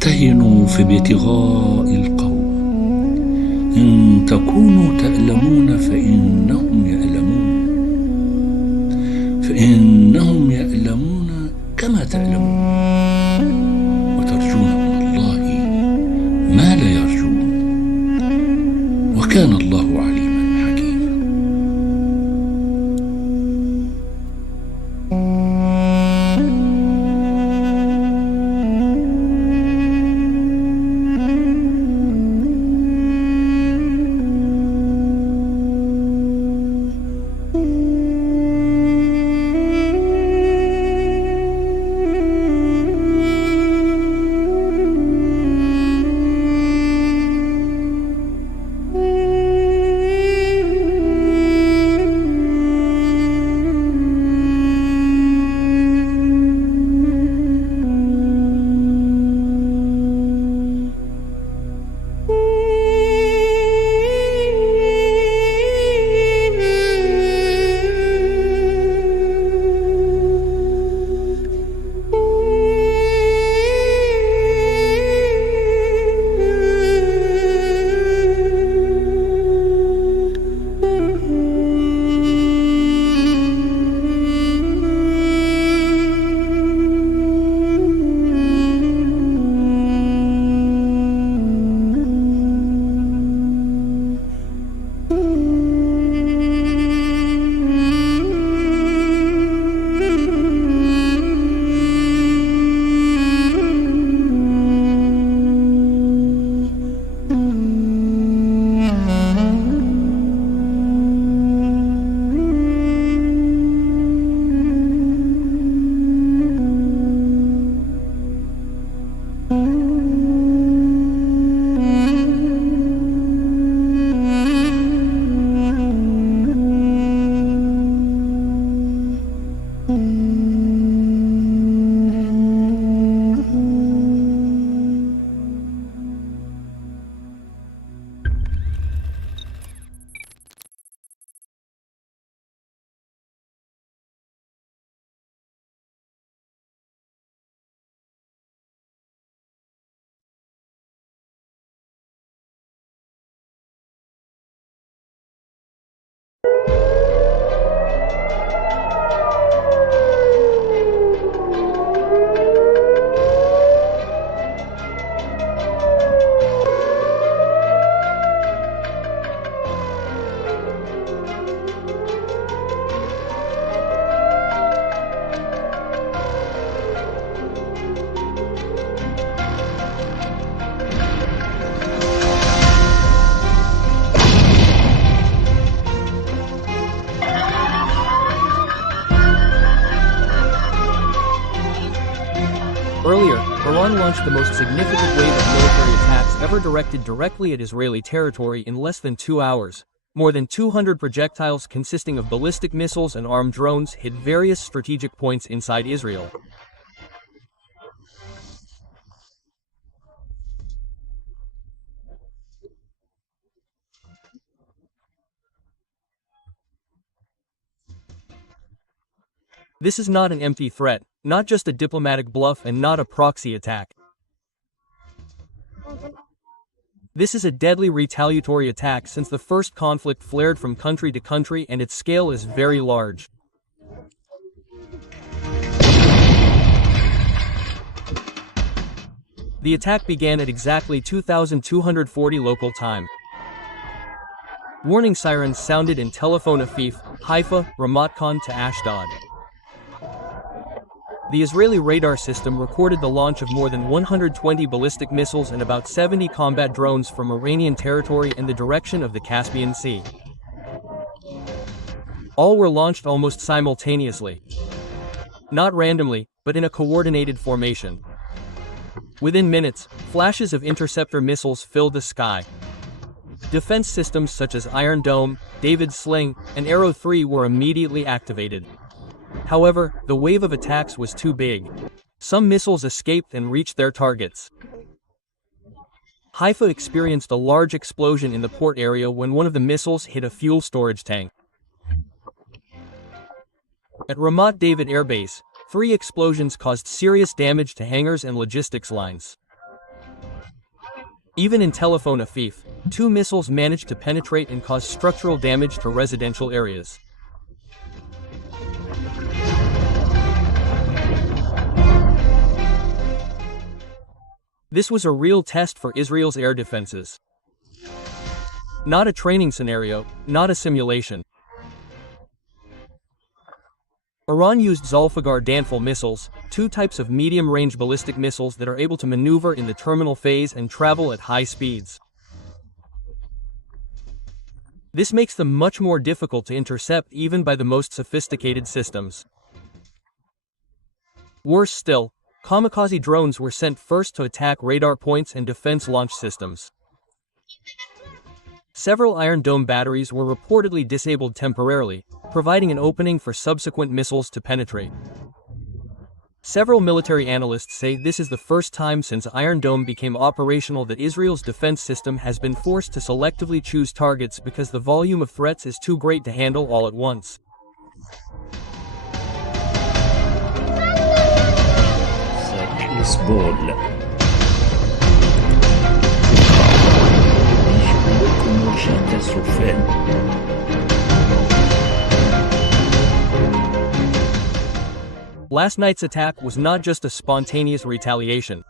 تهنوا في ابتغاء القوم، إن تكونوا تألمون فإنهم يألمون كما تألمون، وترجون من الله ما لا يرجون، وكان الله عليما حكيما. Earlier, Iran launched the most significant wave of military attacks ever directed directly at Israeli territory in less than 2 hours. More than 200 projectiles consisting of ballistic missiles and armed drones hit various strategic points inside Israel. This is not an empty threat, not just a diplomatic bluff and not a proxy attack. This is a deadly retaliatory attack since the first conflict flared from country to country and its scale is very large. The attack began at exactly 2240 local time. Warning sirens sounded in Tel Aviv, Haifa, Ramat Gan to Ashdod. The Israeli radar system recorded the launch of more than 120 ballistic missiles and about 70 combat drones from Iranian territory in the direction of the Caspian Sea. All were launched almost simultaneously. Not randomly, but in a coordinated formation. Within minutes, flashes of interceptor missiles filled the sky. Defense systems such as Iron Dome, David's Sling, and Arrow 3 were immediately activated. However, the wave of attacks was too big. Some missiles escaped and reached their targets. Haifa experienced a large explosion in the port area when one of the missiles hit a fuel storage tank. At Ramat David Air Base, 3 explosions caused serious damage to hangars and logistics lines. Even in Tel Aviv, 2 missiles managed to penetrate and cause structural damage to residential areas. This was a real test for Israel's air defenses. Not a training scenario, not a simulation. Iran used Zulfiqar-Danful missiles, 2 types of medium-range ballistic missiles that are able to maneuver in the terminal phase and travel at high speeds. This makes them much more difficult to intercept even by the most sophisticated systems. Worse still, kamikaze drones were sent first to attack radar points and defense launch systems. Several Iron Dome batteries were reportedly disabled temporarily, providing an opening for subsequent missiles to penetrate. Several military analysts say this is the first time since Iron Dome became operational that Israel's defense system has been forced to selectively choose targets because the volume of threats is too great to handle all at once. Last night's attack was not just a spontaneous retaliation.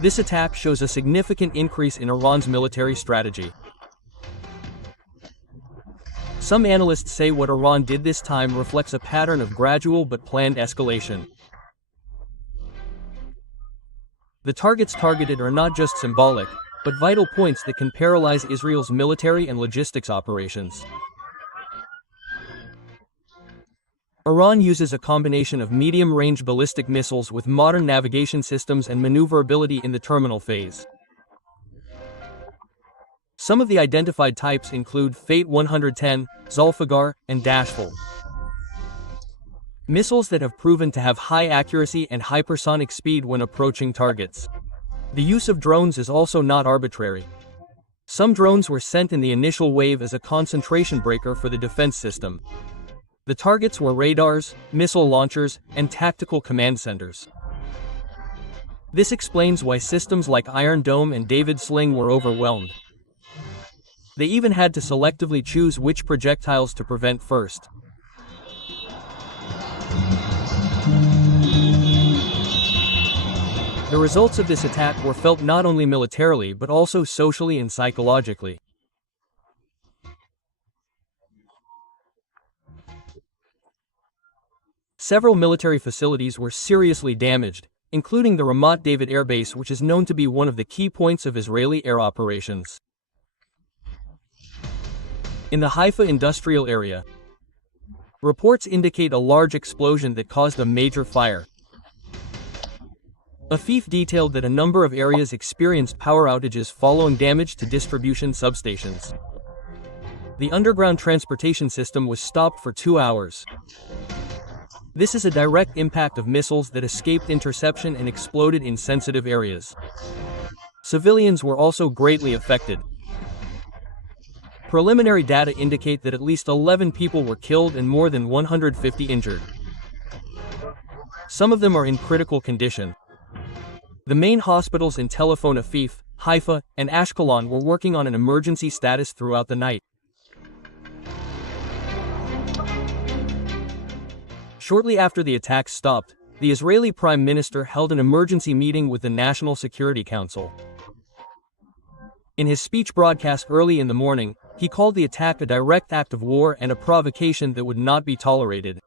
This attack shows a significant increase in Iran's military strategy. Some analysts say what Iran did this time reflects a pattern of gradual but planned escalation. The targets targeted are not just symbolic, but vital points that can paralyze Israel's military and logistics operations. Iran uses a combination of medium-range ballistic missiles with modern navigation systems and maneuverability in the terminal phase. Some of the identified types include Fate 110, Zulfiqar, and Dashful. Missiles that have proven to have high accuracy and hypersonic speed when approaching targets. The use of drones is also not arbitrary. Some drones were sent in the initial wave as a concentration breaker for the defense system. The targets were radars, missile launchers, and tactical command centers. This explains why systems like Iron Dome and David Sling were overwhelmed. They even had to selectively choose which projectiles to prevent first. The results of this attack were felt not only militarily but also socially and psychologically. Several military facilities were seriously damaged, including the Ramat David Air Base, which is known to be one of the key points of Israeli air operations. In the Haifa industrial area, reports indicate a large explosion that caused a major fire. Afif detailed that a number of areas experienced power outages following damage to distribution substations. The underground transportation system was stopped for 2 hours. This is a direct impact of missiles that escaped interception and exploded in sensitive areas. Civilians were also greatly affected. Preliminary data indicate that at least 11 people were killed and more than 150 injured. Some of them are in critical condition. The main hospitals in Tel Aviv, Haifa, and Ashkelon were working on an emergency status throughout the night. Shortly after the attacks stopped, the Israeli Prime Minister held an emergency meeting with the National Security Council. In his speech broadcast early in the morning, he called the attack a direct act of war and a provocation that would not be tolerated.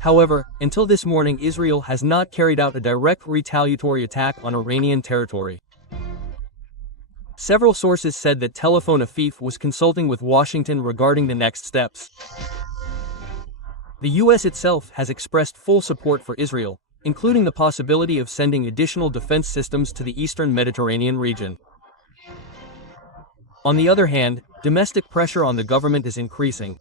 However, until this morning, Israel has not carried out a direct retaliatory attack on Iranian territory. Several sources said that Tel Aviv was consulting with Washington regarding the next steps. The U.S. itself has expressed full support for Israel, including the possibility of sending additional defense systems to the eastern Mediterranean region. On the other hand, domestic pressure on the government is increasing.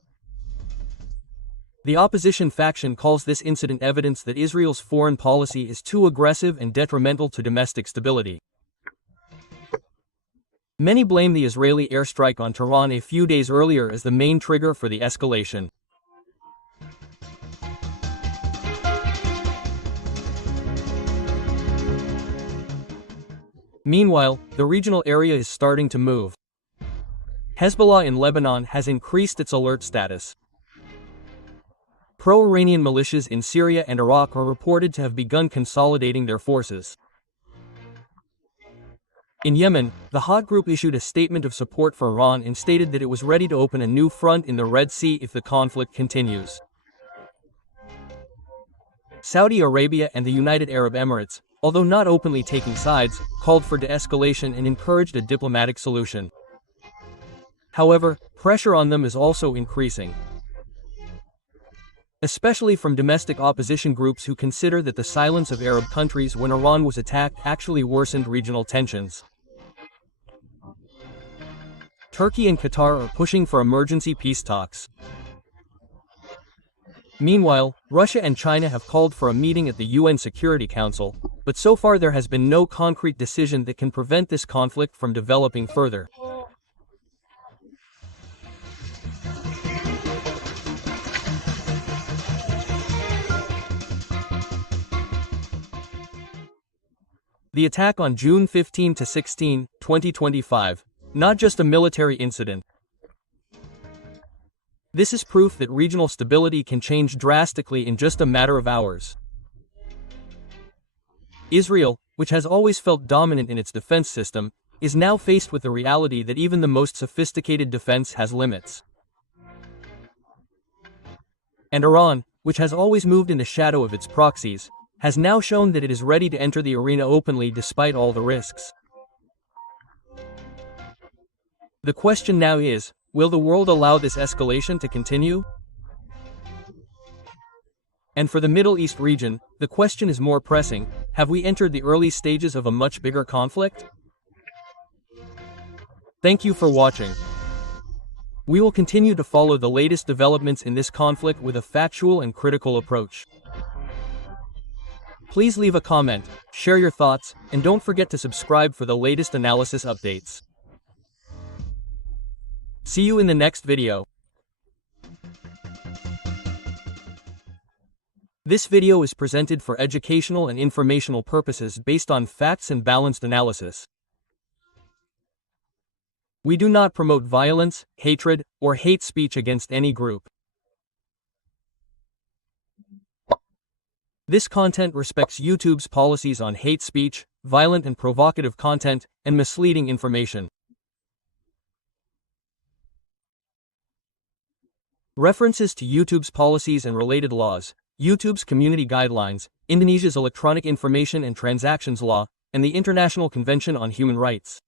The opposition faction calls this incident evidence that Israel's foreign policy is too aggressive and detrimental to domestic stability. Many blame the Israeli airstrike on Tehran a few days earlier as the main trigger for the escalation. Meanwhile, the regional area is starting to move. Hezbollah in Lebanon has increased its alert status. Pro-Iranian militias in Syria and Iraq are reported to have begun consolidating their forces. In Yemen, the Houthi group issued a statement of support for Iran and stated that it was ready to open a new front in the Red Sea if the conflict continues. Saudi Arabia and the United Arab Emirates, although not openly taking sides, called for de-escalation and encouraged a diplomatic solution. However, pressure on them is also increasing, especially from domestic opposition groups who consider that the silence of Arab countries when Iran was attacked actually worsened regional tensions. Turkey and Qatar are pushing for emergency peace talks. Meanwhile, Russia and China have called for a meeting at the UN Security Council, but so far there has been no concrete decision that can prevent this conflict from developing further. The attack on June 15–16, 2025, not just a military incident. This is proof that regional stability can change drastically in just a matter of hours. Israel, which has always felt dominant in its defense system, is now faced with the reality that even the most sophisticated defense has limits. And Iran, which has always moved in the shadow of its proxies, has now shown that it is ready to enter the arena openly despite all the risks. The question now is, will the world allow this escalation to continue? And for the Middle East region, the question is more pressing: have we entered the early stages of a much bigger conflict? Thank you for watching. We will continue to follow the latest developments in this conflict with a factual and critical approach. Please leave a comment, share your thoughts, and don't forget to subscribe for the latest analysis updates. See you in the next video. This video is presented for educational and informational purposes based on facts and balanced analysis. We do not promote violence, hatred, or hate speech against any group. This content respects YouTube's policies on hate speech, violent and provocative content, and misleading information. References to YouTube's policies and related laws, YouTube's community guidelines, Indonesia's Electronic Information and Transactions Law, and the International Convention on Human Rights.